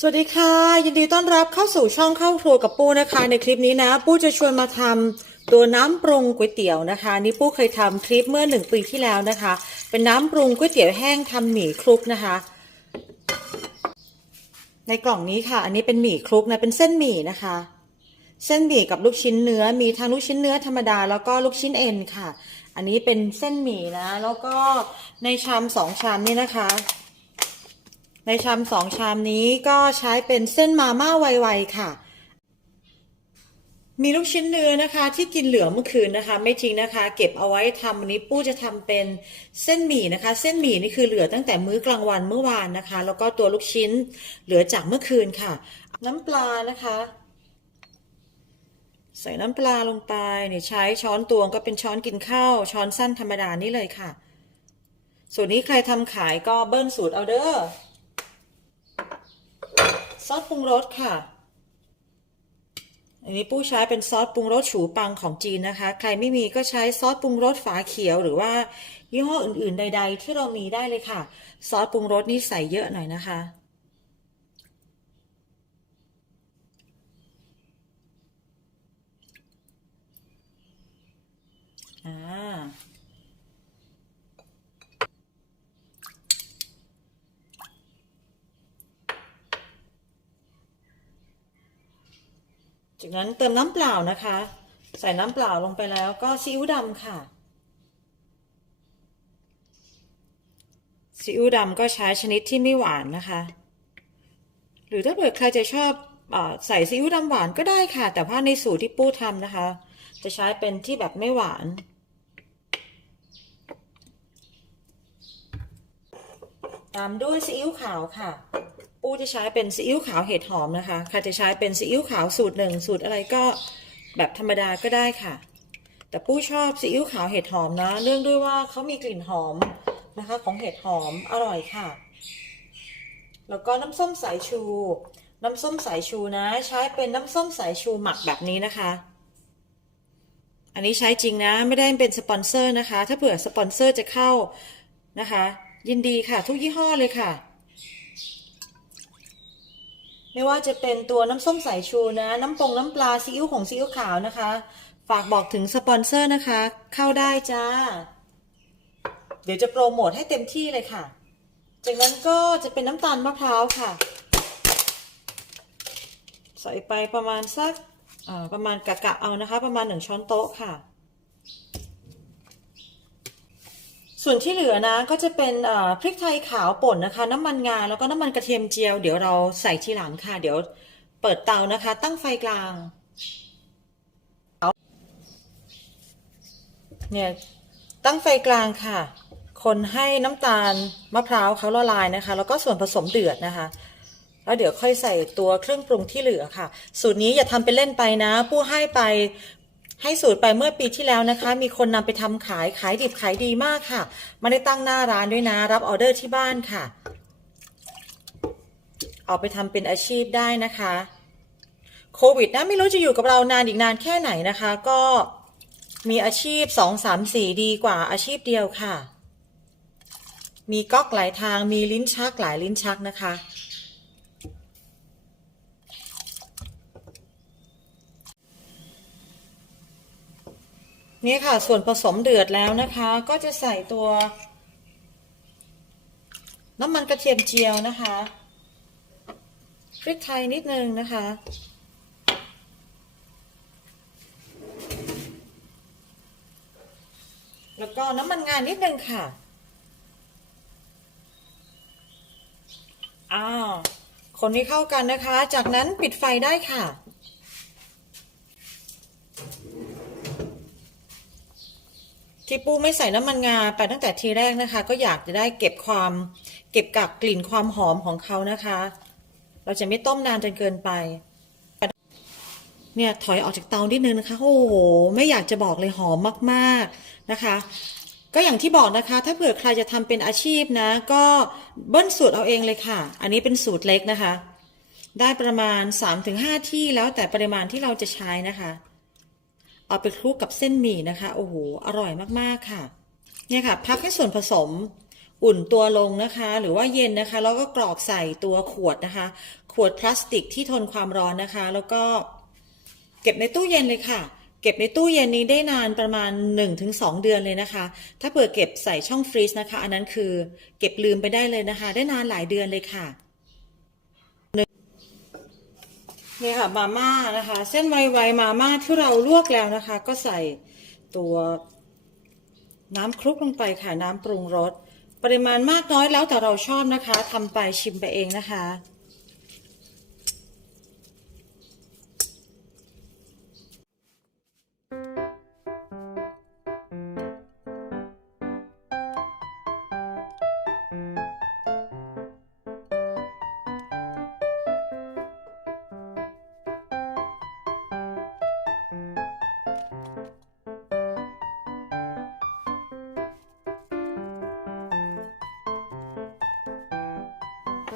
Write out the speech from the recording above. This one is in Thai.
สวัสดีค่ะ ยินดีต้อนรับเข้าสู่ช่องเข้าครัวกับปูนะคะ ในคลิปนี้นะ ปูจะชวนมาทำตัวน้ำปรุงก๋วยเตี๋ยวนะคะ นี่ปูเคยทำคลิปเมื่อหนึ่งปีที่แล้วนะคะ เป็นน้ำปรุงก๋วยเตี๋ยวแห้งทำหมี่คลุกนะคะ ในกล่องนี้ค่ะ อันนี้เป็นหมี่คลุกนะเป็นเส้นหมี่นะคะ เส้นหมี่กับลูกชิ้นเนื้อมีทั้งลูกชิ้นเนื้อธรรมดาแล้วก็ลูกชิ้นเอ็นค่ะ อันนี้เป็นเส้นหมี่นะ แล้วก็ในชามสองชามนี่นะคะ ในชามสองชามนี้ก็ใช้เป็นเส้นมาม่าไวๆค่ะ มีลูกชิ้นเนื้อนะคะ ที่กินเหลือเมื่อคืนนะคะ ไม่ทิ้งนะคะ เก็บเอาไว้ทำวันนี้ปู้จะทำเป็นเส้นหมี่นะคะ เส้นหมี่นี่คือเหลือตั้งแต่มื้อกลางวันเมื่อวานนะคะ แล้วก็ตัวลูกชิ้นเหลือจากเมื่อคืนค่ะ น้ำปลานะคะ ใส่น้ำปลาลงไปเนี่ยใช้ช้อนตวงก็เป็นช้อนกินข้าวช้อนสั้นธรรมดานี่เลยค่ะส่วนนี้ใครทำขายก็เบิ้ลสูตรเอาเด้อ ซอสปรุงรสค่ะ อันนี้ปู้ใช้เป็นซอสปรุงรสฉูปังของจีนนะคะ ใครไม่มีก็ใช้ซอสปรุงรสฝาเขียวหรือว่ายี่ห้ออื่นๆใด ๆ ที่เรามีได้เลยค่ะ ซอสปรุงรสนี่ใส่เยอะหน่อยนะคะ อ่า จากนั้นเติมน้ำเปล่านะคะ ใส่น้ำเปล่าลงไปแล้วก็ซีอิ๊วดำค่ะซีอิ๊วดำก็ใช้ชนิดที่ไม่หวานนะคะ หรือถ้าเกิดใครจะชอบอใส่ซีอิ๊วดำหวานก็ได้ค่ะ แต่ว่าในสูตรที่ปู้ทำนะคะ จะใช้เป็นที่แบบไม่หวาน ตามด้วยซีอิ๊วขาวค่ะ ปูจะใช้เป็นซีอิ๊วขาวเห็ดหอมนะคะใครจะใช้เป็นซีอิ๊วขาวสูตรหนึ่งสูตรอะไรก็แบบธรรมดาก็ได้ค่ะ แต่ปู้ชอบซีอิ๊วขาวเห็ดหอมนะเนื่องด้วยว่าเขามีกลิ่นหอมนะคะ ของเห็ดหอมอร่อยค่ะ แล้วก็น้ำส้มสายชู น้ำส้มสายชูนะ ใช้เป็นน้ำส้มสายชูหมักแบบนี้นะคะ อันนี้ใช้จริงนะไม่ได้เป็นสปอนเซอร์นะคะ ถ้าเผื่อสปอนเซอร์จะเข้านะคะ ยินดีค่ะ ทุกยี่ห้อเลยค่ะ ไม่ว่าจะเป็นตัวน้ำส้มสายชูนะ น้ำปงน้ำปลาซีอิ๊วของซีอิ๊วขาวนะคะ ฝากบอกถึงสปอนเซอร์นะคะ เข้าได้จ้า เดี๋ยวจะโปรโมทให้เต็มที่เลยค่ะ จากนั้นก็จะเป็นน้ำตาลมะพร้าวค่ะ ใส่ไปประมาณสักประมาณกะกะเอานะคะ ประมาณหนึ่งช้อนโต๊ะค่ะ ส่วนที่เหลือนะก็จะเป็นพริกไทยขาวป่นนะคะ น้ำมันงาแล้วก็น้ำมันกระเทียมเจียว เดี๋ยวเราใส่ทีหลังค่ะ เดี๋ยวเปิดเตานะคะ ตั้งไฟกลางเนี่ยตั้งไฟกลางค่ะ คนให้น้ำตาลมะพร้าวเขาละลายนะคะ แล้วก็ส่วนผสมเดือดนะคะแล้วเดี๋ยวค่อยใส่ตัวเครื่องปรุงที่เหลือค่ะ สูตรนี้อย่าทำเป็นเล่นไปนะ ผู้ให้ไป ให้สูตรไปเมื่อปีที่แล้วนะคะ มีคนนำไปทำขายขายดิบขายดีมากค่ะม่ได้ตั้งหน้าร้านด้วยนะ รับออเดอร์ที่บ้านค่ะ เอาไปทำเป็นอาชีพได้นะคะโควิดนะไม่รู้จะอยู่กับเรานานอีกนานแค่ไหนนะคะ ก็มีอาชีพสองสามสี่ดีกว่าอาชีพเดียวค่ะ มีก๊อกหลายทางมีลิ้นชักหลายลิ้นชักนะคะ นี่ค่ะ ส่วนผสมเดือดแล้วนะคะ ก็จะใส่ตัว น้ำมันกระเทียมเจียวนะคะพริกไทยนิดนึงนะคะ แล้วก็น้ำมันงานนิดนึงค่ะ อ้าว คนให้เข้ากันนะคะ จากนั้นปิดไฟได้ค่ะ ที่ปูไม่ใส่น้ำมันงาไปตั้งแต่ทีแรกนะคะ ก็อยากจะได้เก็บความเก็บกักกลิ่นความหอมของเขานะคะ เราจะไม่ต้มนานจนเกินไป เนี่ยถอยออกจากเตานิดนึงนะคะ โอ้โห ไม่อยากจะบอกเลยหอมมากๆนะคะ ก็อย่างที่บอกนะคะ ถ้าเผื่อใครจะทำเป็นอาชีพนะ ก็เบิ้ลสูตรเอาเองเลยค่ะ อันนี้เป็นสูตรเล็กนะคะ ได้ประมาณ 3-5 ที่แล้วแต่ปริมาณที่เราจะใช้นะคะ เอาไปคลุกกับเส้นหมี่นะคะ โอ้โห อร่อยมากๆค่ะ เนี่ยค่ะ พักให้ส่วนผสมอุ่นตัวลงนะคะ หรือว่าเย็นนะคะ แล้วก็กรอกใส่ตัวขวดนะคะ ขวดพลาสติกที่ทนความร้อนนะคะ แล้วก็เก็บในตู้เย็นเลยค่ะ เก็บในตู้เย็นนี้ได้นานประมาณ 1-2 เดือนเลยนะคะ ถ้าเปิดเก็บใส่ช่องฟรีซนะคะ อันนั้นคือเก็บลืมไปได้เลยนะคะ ได้นานหลายเดือนเลยค่ะ เนี่ยค่ะมาม่านะคะ เส้นไวๆมาม่าที่เราลวกแล้วนะคะ ก็ใส่ตัวน้ำคลุกลงไปค่ะน้ำปรุงรส ปริมาณมากน้อยแล้วแต่เราชอบนะคะทำไปชิมไปเองนะคะ น